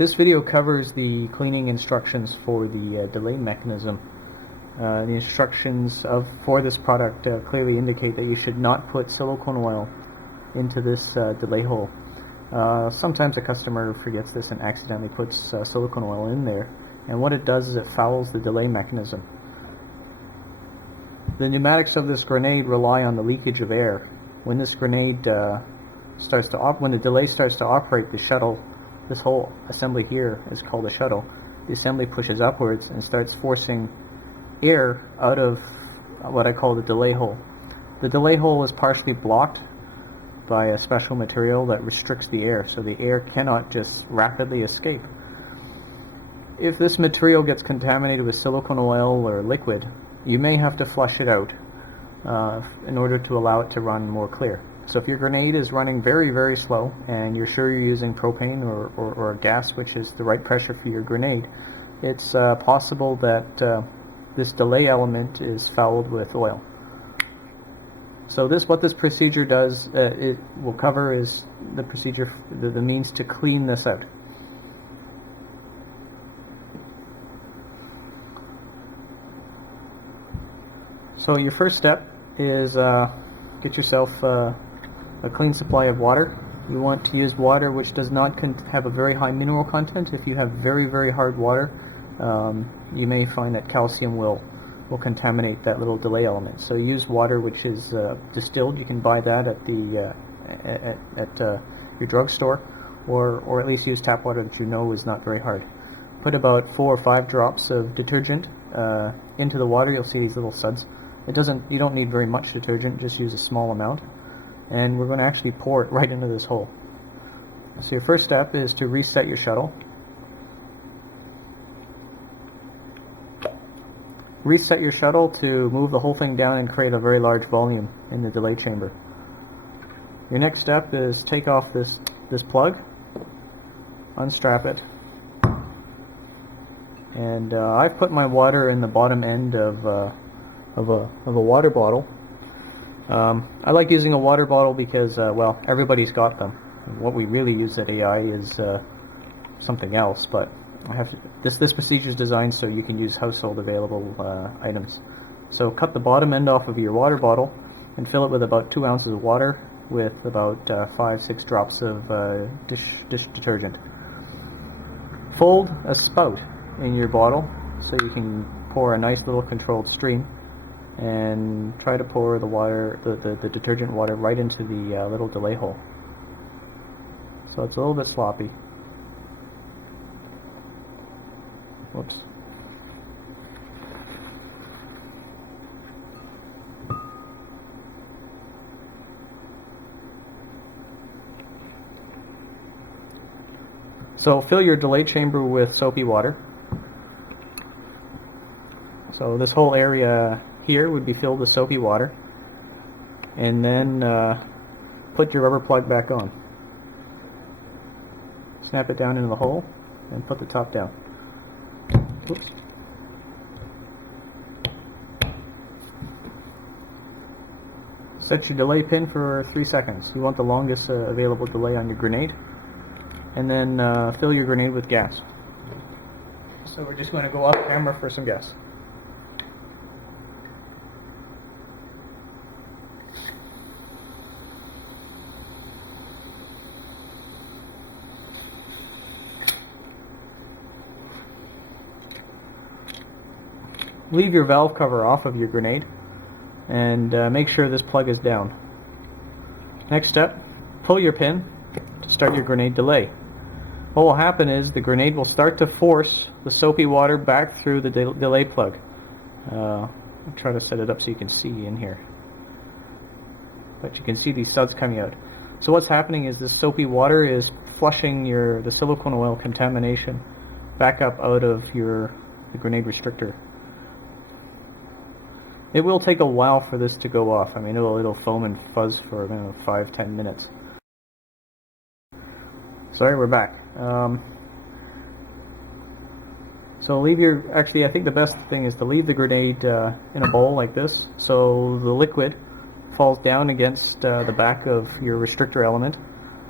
This video covers the cleaning instructions for the delay mechanism. The instructions for this product clearly indicate that you should not put silicone oil into this delay hole. Sometimes a customer forgets this and accidentally puts silicone oil in there, and what it does is it fouls the delay mechanism. The pneumatics of this grenade rely on the leakage of air. When this grenade when the delay starts to operate, the shuttle, this whole assembly here is called a shuttle. The assembly pushes upwards and starts forcing air out of what I call the delay hole. The delay hole is partially blocked by a special material that restricts the air, so the air cannot just rapidly escape. If this material gets contaminated with silicone oil or liquid, you may have to flush it out in order to allow it to run more clear. So if your grenade is running very, very slow and you're sure you're using propane or gas, which is the right pressure for your grenade, it's possible that this delay element is fouled with oil. So what this procedure does, it will cover is the procedure, the means to clean this out. So your first step is get yourself a clean supply of water. You want to use water which does not have a very high mineral content. If you have very, very hard water, you may find that calcium will contaminate that little delay element. So use water which is distilled. You can buy that at the at your drugstore, or at least use tap water that you know is not very hard. Put about 4 or 5 drops of detergent into the water. You'll see these little suds. You don't need very much detergent, just use a small amount. And we're going to actually pour it right into this hole. So your first step is to reset your shuttle. Reset your shuttle to move the whole thing down and create a very large volume in the delay chamber. Your next step is take off this plug, unstrap it, and I've put my water in the bottom end of a water bottle. I like using a water bottle because, well, everybody's got them. What we really use at AI is something else, but this procedure is designed so you can use household available items. So cut the bottom end off of your water bottle and fill it with about 2 ounces of water with about 5-6 drops of dish detergent. Fold a spout in your bottle so you can pour a nice little controlled stream, and try to pour the water, the detergent water, right into the little delay hole. So it's a little bit sloppy. Whoops. So fill your delay chamber with soapy water. So this whole area here would be filled with soapy water, and then put your rubber plug back on. Snap it down into the hole and put the top down. Oops. Set your delay pin for 3 seconds. You want the longest available delay on your grenade, and then fill your grenade with gas. So we're just going to go off camera for some gas. Leave your valve cover off of your grenade and make sure this plug is down. Next step, pull your pin to start your grenade delay. What will happen is the grenade will start to force the soapy water back through the delay plug. I'll try to set it up so you can see in here. But you can see these suds coming out. So what's happening is this soapy water is flushing the silicone oil contamination back up out of the grenade restrictor. It will take a while for this to go off. I mean, it'll foam and fuzz for 5-10 minutes. Sorry, we're back. So actually I think the best thing is to leave the grenade in a bowl like this, so the liquid falls down against the back of your restrictor element,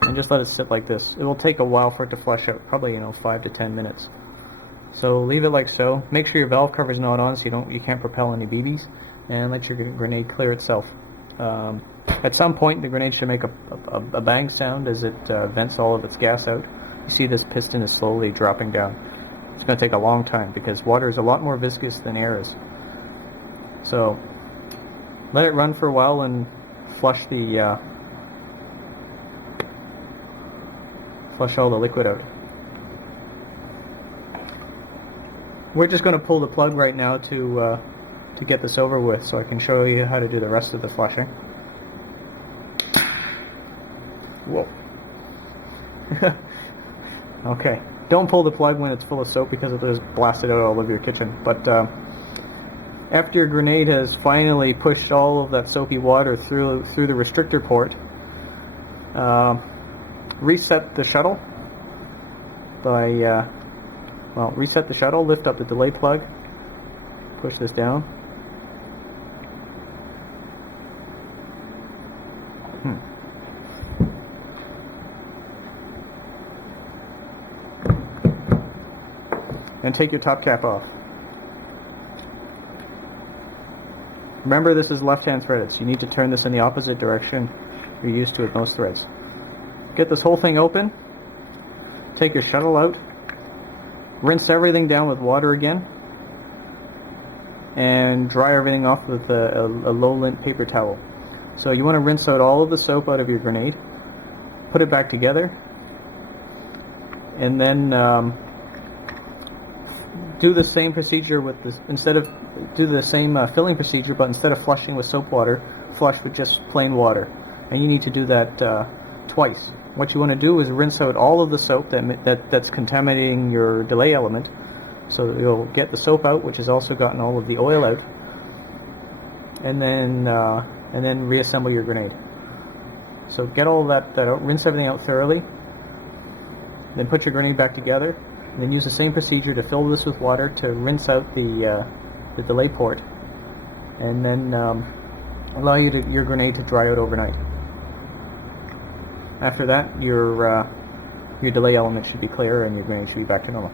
and just let it sit like this. It will take a while for it to flush out, probably 5 to 10 minutes. So leave it like so. Make sure your valve cover is not on, so you can't propel any BBs, and let your grenade clear itself. At some point, the grenade should make a bang sound as it vents all of its gas out. You see this piston is slowly dropping down. It's going to take a long time because water is a lot more viscous than air is. So let it run for a while and flush all the liquid out. We're just going to pull the plug right now to get this over with, so I can show you how to do the rest of the flushing. Whoa. Okay. Don't pull the plug when it's full of soap because it'll just blast it out all over your kitchen. But after your grenade has finally pushed all of that soapy water through the restrictor port, reset the shuttle by reset the shuttle, lift up the delay plug, push this down. And take your top cap off. Remember, this is left-hand threaded, so you need to turn this in the opposite direction you're used to with most threads. Get this whole thing open, take your shuttle out, rinse everything down with water again, and dry everything off with a low-lint paper towel. So you want to rinse out all of the soap out of your grenade, put it back together, and then do the same procedure with this. Do the same filling procedure, but instead of flushing with soap water, flush with just plain water. And you need to do that twice. What you want to do is rinse out all of the soap that's contaminating your delay element. So you'll get the soap out, which has also gotten all of the oil out, and then reassemble your grenade. So get all that out, rinse everything out thoroughly, then put your grenade back together. And then use the same procedure to fill this with water to rinse out the delay port, and then allow your grenade to dry out overnight. After that, your delay element should be clear and your grenade should be back to normal.